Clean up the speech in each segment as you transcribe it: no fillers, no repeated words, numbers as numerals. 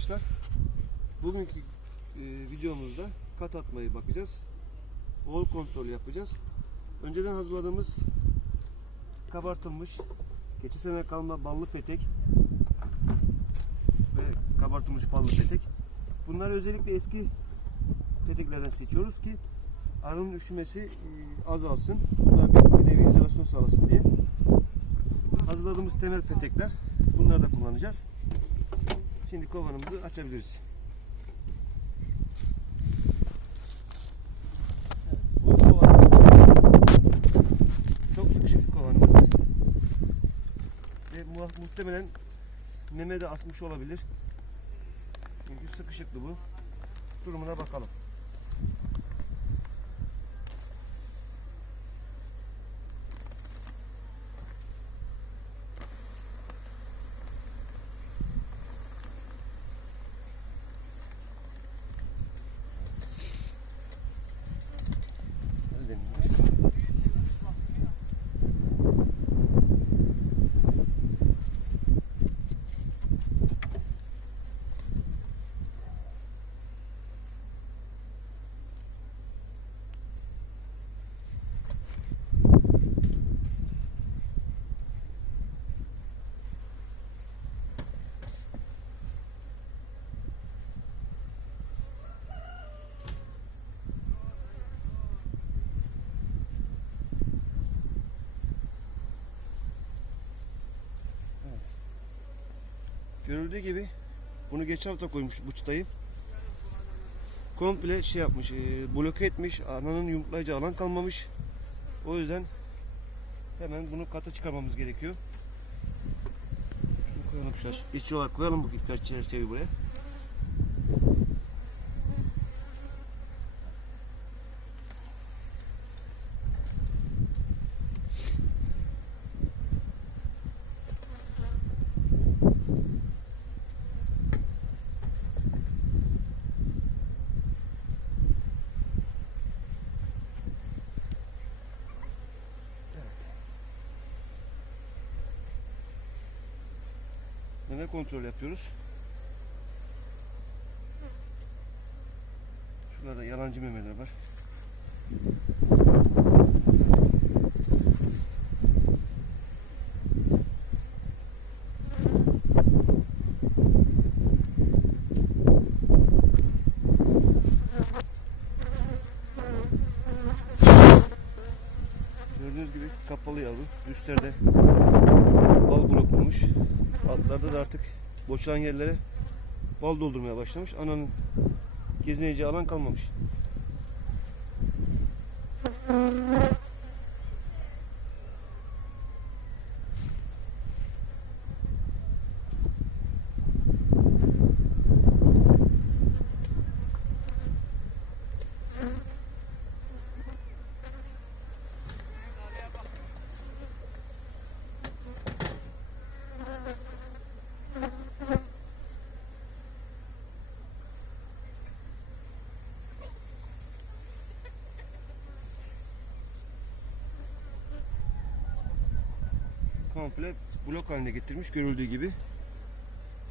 arkadaşlar. Bugünkü videomuzda kat atmayı bakacağız. Oğul kontrolü yapacağız. Önceden hazırladığımız kabartılmış, geçen sene kalma ballı petek ve kabartılmış ballı petek. Bunları özellikle eski peteklerden seçiyoruz ki arının üşümesi azalsın. Bunlar bir nevi izolasyon sağlasın diye. Hazırladığımız temel petekler. Bunları da kullanacağız. Şimdi kovanımızı açabiliriz. Evet, bu kovanımız çok sıkışık bir kovanımız. Ve muhtemelen meme de asmış olabilir. Çünkü sıkışıklı bu. Durumuna bakalım. Görüldüğü gibi bunu geçen hafta koymuş bu çıtayı. Komple şey yapmış, bloke etmiş. Ananın yumurtlayacağı alan kalmamış. O yüzden hemen bunu kata çıkarmamız gerekiyor. Şunu koyalım şöyle. İçi olarak koyalım bu birkaç çerçeveyi buraya. Meme kontrol yapıyoruz. Şurada yalancı memeler var. Gördüğünüz gibi kapalı yavru. Üstlerde bal bloklamış. Altlarda da artık boşalan yerlere bal doldurmaya başlamış. Ananın gezineceği alan kalmamış. Komple blok haline getirmiş. Görüldüğü gibi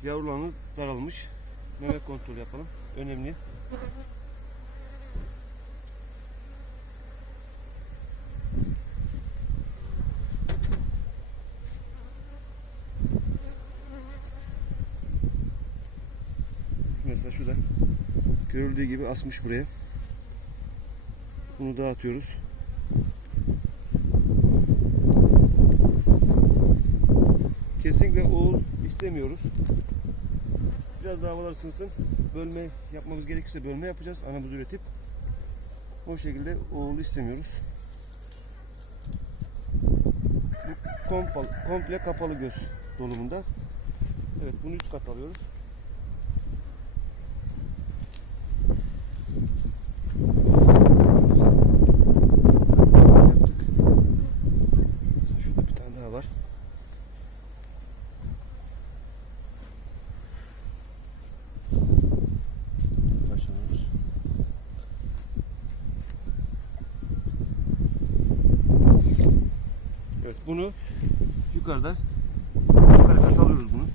yavrularını daralmış. Meme kontrolü yapalım. Önemli. Mesela şurada görüldüğü gibi asmış buraya. Bunu dağıtıyoruz. Kesinlikle oğul istemiyoruz. Biraz daha havalar ısınsın. Bölme yapmamız gerekirse bölme yapacağız. Anamız üretip. O şekilde oğul istemiyoruz. Bu komple kapalı göz dolumunda. Evet, bunu üst kat alıyoruz. Şurada bir tane daha var. Evet, bunu yukarıda kat alıyoruz bunu.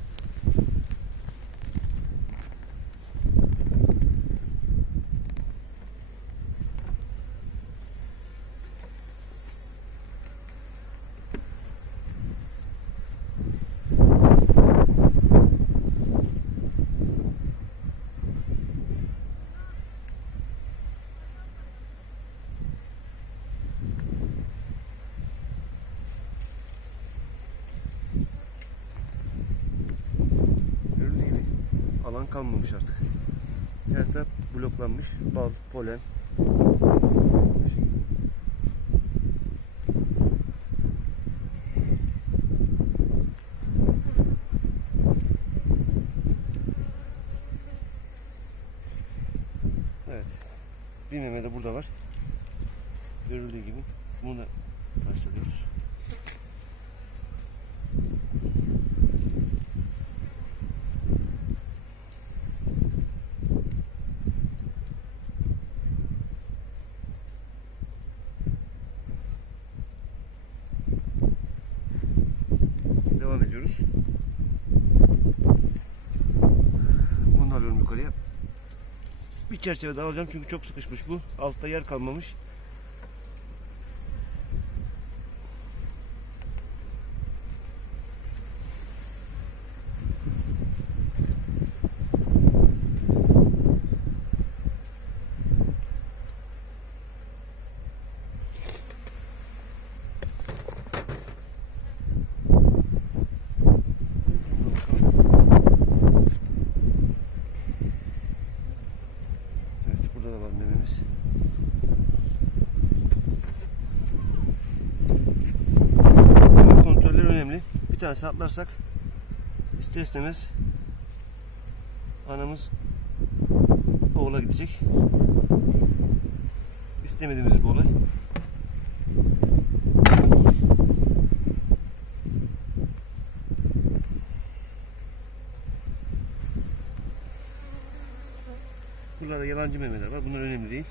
falan kalmamış artık. Her taraf bloklanmış. Bal, polen. Bu şekilde. Evet. Bir meme de burada var. Görüldüğü gibi. Bunu da parçalıyoruz. Devam ediyoruz. Bunu da alıyorum yukarıya. Bir çerçeve daha alacağım çünkü çok sıkışmış bu. Altta yer kalmamış. Kontroller önemli. Bir tanesi atlarsak ister istemez anamız oğula gidecek. İstemediğimiz bir olay. Buralarda yalancı memeler var. Bunlar önemli değil.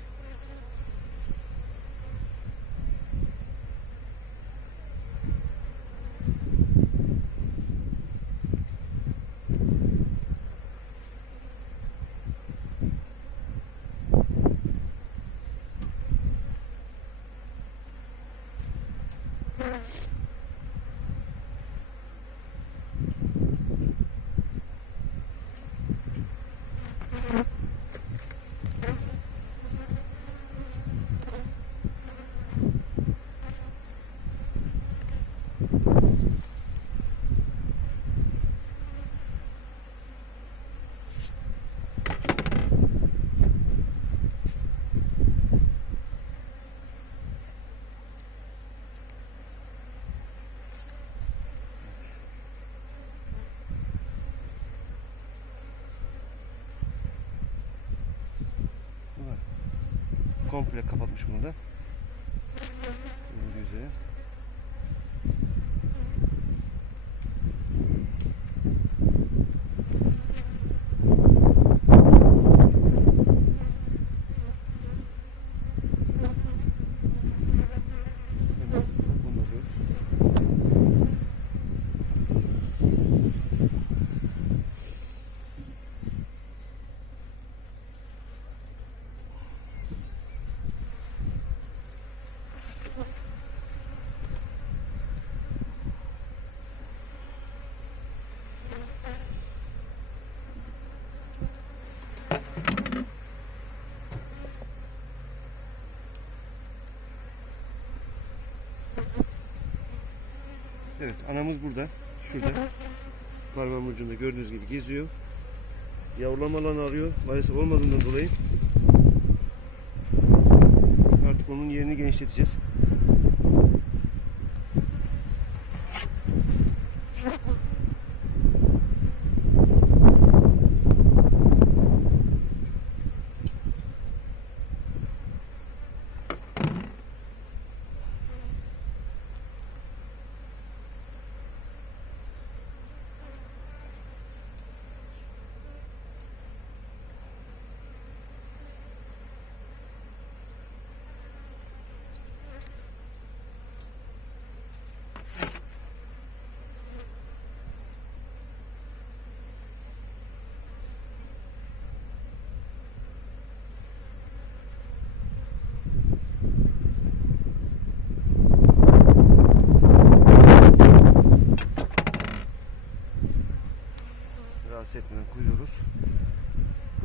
Komple kapatmış bunu da. Görüldüğü üzere. Bunu da alıyoruz. Evet, anamız burada. Şurada. Parmağım ucunda gördüğünüz gibi geziyor. Yavrulama alanı arıyor. Maalesef olmadığından dolayı artık onun yerini genişleteceğiz. Rahatsız etmeden koyuyoruz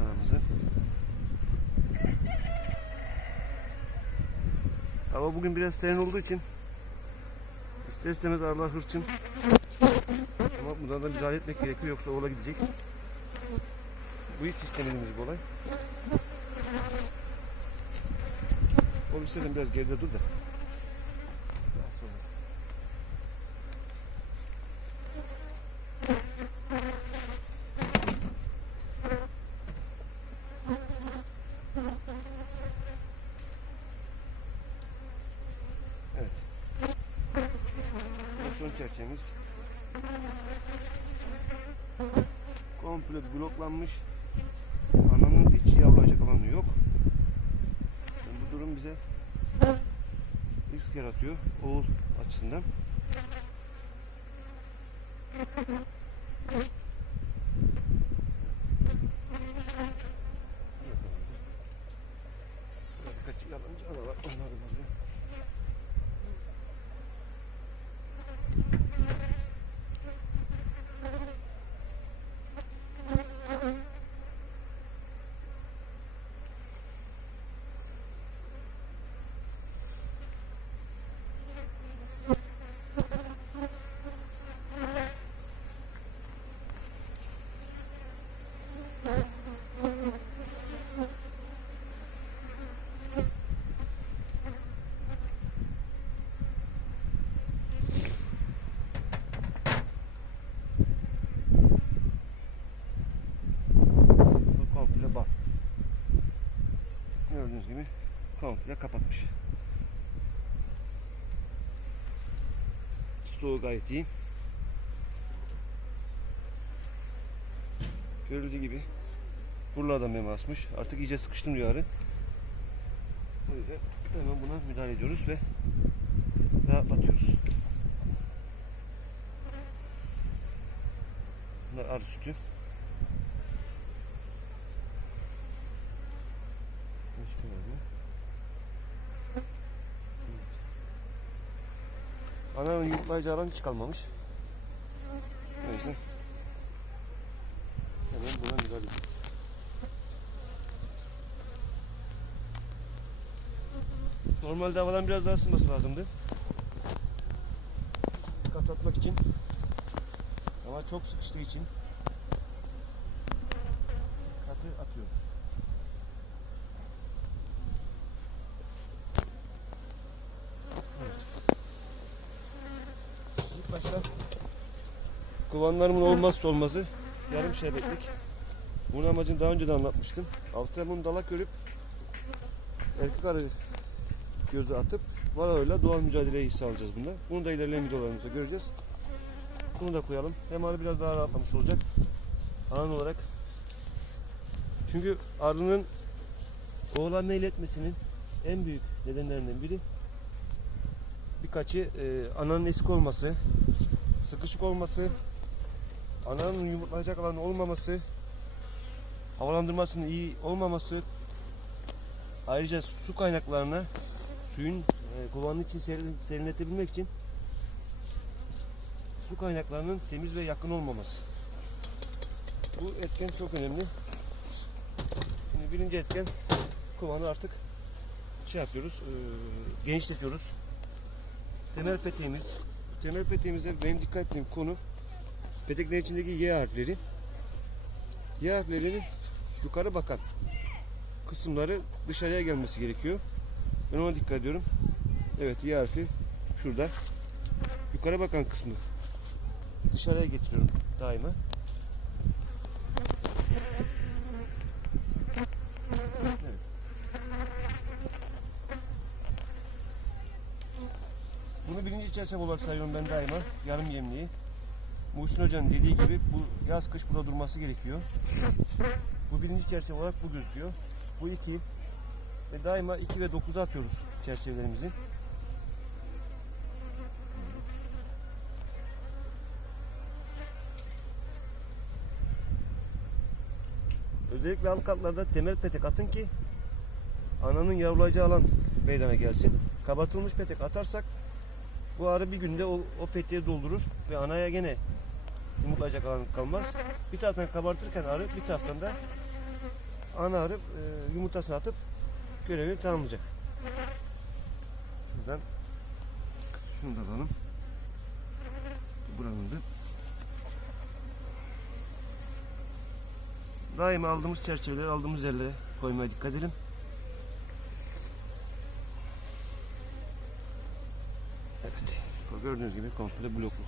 anamızı. Hava bugün biraz serin olduğu için ister istemez arılar hırçın. Ama buradan da müdahale etmek gerekiyor, yoksa oğula gidecek. Bu hiç istemediğimiz bir olay. Oğlum istedim biraz geride dur da. Rahatsız olmasın. Evet. Son çerçevemiz. Komple bloklanmış. Ananın hiç yavrulayacak alanı yok. Yani bu durum bize risk yaratıyor oğul açısından. Birkaç yalancı ana var. Onları alayım. Gördüğünüz gibi komple kapatmış. Stoğu gayet iyi. Görüldüğü gibi buralardan meme asmış. Artık iyice sıkıştım diyor arı. O yüzden hemen buna müdahale ediyoruz ve rahatlatıyoruz. Bunlar arı sütü. Ananın yumurtlayıcı alan hiç kalmamış. O yüzden hemen buna müdahale ediyoruz. Normalde havadan biraz daha ısınması lazımdı. Kapatmak için. Ama çok sıkıştığı için katı atıyoruz. İlk başta kovanlarımın olmazsa olmazı yarım şerbetlik. Bunun amacını daha önce de anlatmıştım. Altına bunu dalak örüp erkek arı gözü atıp varayla doğal mücadeleyi sağlayacağız bunda. Bunu da ilerleyen videolarımızda göreceğiz. Bunu da koyalım. Hem arı biraz daha rahatlamış olacak. Alan olarak. Çünkü arının oğlan meyletmesinin en büyük nedenlerinden biri birkaçı ananın esik olması, sıkışık olması, ananın yumurtlayacak alanı olmaması, havalandırmasının iyi olmaması, ayrıca su kaynaklarına suyun kovanın için serinletebilmek için su kaynaklarının temiz ve yakın olmaması. Bu etken çok önemli. Şimdi birinci etken, kovanı artık şey yapıyoruz, genişletiyoruz. Temel peteğimiz. Temel peteğimizde benim dikkat ettiğim konu peteklerin içindeki Y harfleri. Y harflerinin yukarı bakan kısımları dışarıya gelmesi gerekiyor. Ben ona dikkat ediyorum. Evet, Y harfi şurada. Yukarı bakan kısmı dışarıya getiriyorum daima. Evet. Bunu birinci çerçeve olarak sayıyorum ben daima. Yarım yemliği. Muhsin Hoca'nın dediği gibi bu yaz kış burada durması gerekiyor. Bu birinci çerçeve olarak bu gözüküyor. Bu 2 ve daima 2 ve 9'a atıyoruz çerçevelerimizi. Özellikle alt katlarda temel petek atın ki ananın yavrulayacağı alan meydana gelsin. Kapatılmış petek atarsak bu arı bir günde o peteği doldurur ve anaya gene yumurtlayacak alan kalmaz. Bir taraftan kabartırken arı, bir taraftan da ana arı yumurtasını atıp görevini tamamlayacak. Şuradan şunu da alalım. Buranın da Daima aldığımız çerçeveleri aldığımız yerlere koymaya dikkat edelim. Evet. Gördüğünüz gibi komple bloklu.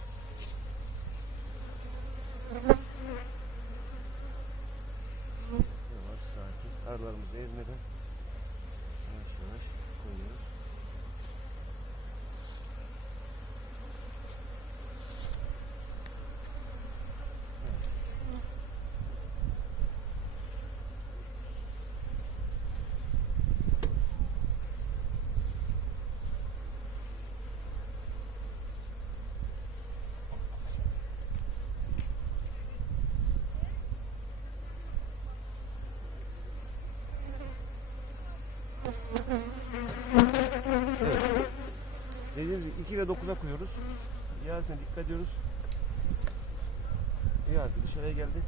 Yavaş sakin. Arılarımızı ezmeden yavaş yavaş koyuyoruz. Evet. Dediğimiz gibi 2 ve 9'a koyuyoruz. Yarısına dikkat ediyoruz. Yarısı dışarıya geldi.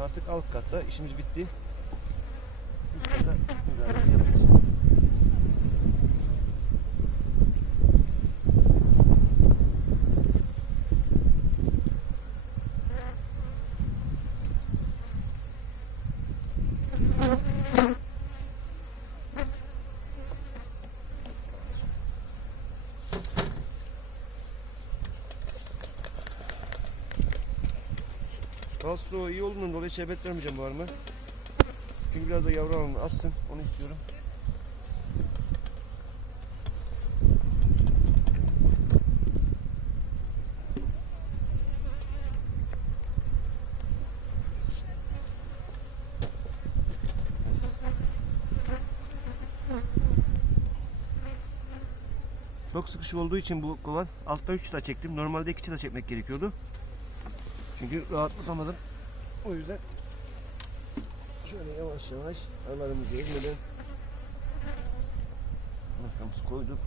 Artık alt katta işimiz bitti. Üst kata müdahale yapacağız. Kalsiyum iyi olduğundan dolayı şerbet vermeyeceğim bu arıma. Çünkü biraz da yavru alımı assın. Onu istiyorum. Çok sıkışık olduğu için bu kovan altta 3 çıta çektim. Normalde 2 çıta çekmek gerekiyordu. Çünkü rahat tutamadım. O yüzden şöyle yavaş yavaş arılarımızı ezmeden arkamızı koyduk.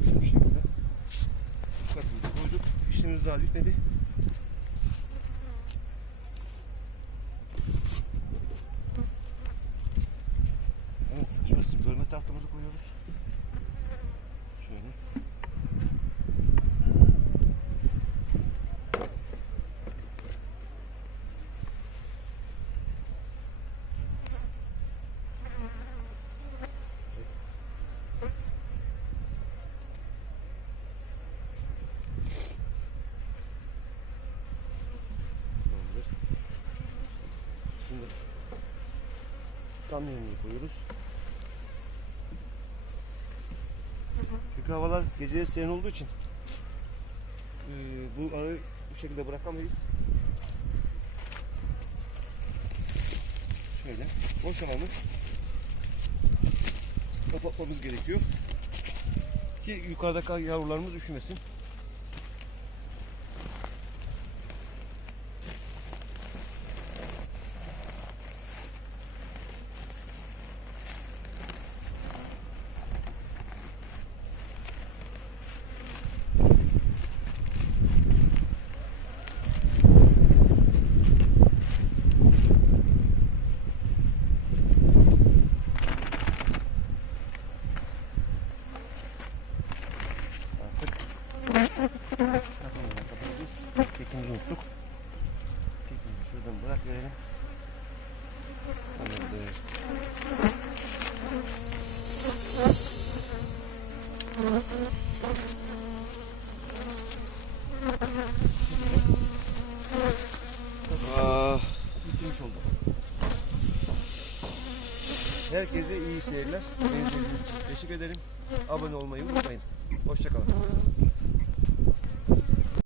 Bu şekilde dikkatimizi koyduk. İşimiz daha bitmedi. Sıkışması bölme tahtamızı koyuyoruz. Şöyle. Şimdi tam yemeği koyuyoruz. Çünkü havalar geceleri serin olduğu için bu arıyı bu şekilde bırakamayız. Şöyle boş alanı kapatmamız gerekiyor ki yukarıdaki yavrularımız üşümesin. Kekimizi unuttuk. Kekimizi şuradan bırak verelim. Tamamdır. Bitirmiş olduk. Herkese iyi seyirler. Beni izlediğiniz için teşekkür ederim. Abone olmayı unutmayın. Hoşça kalın.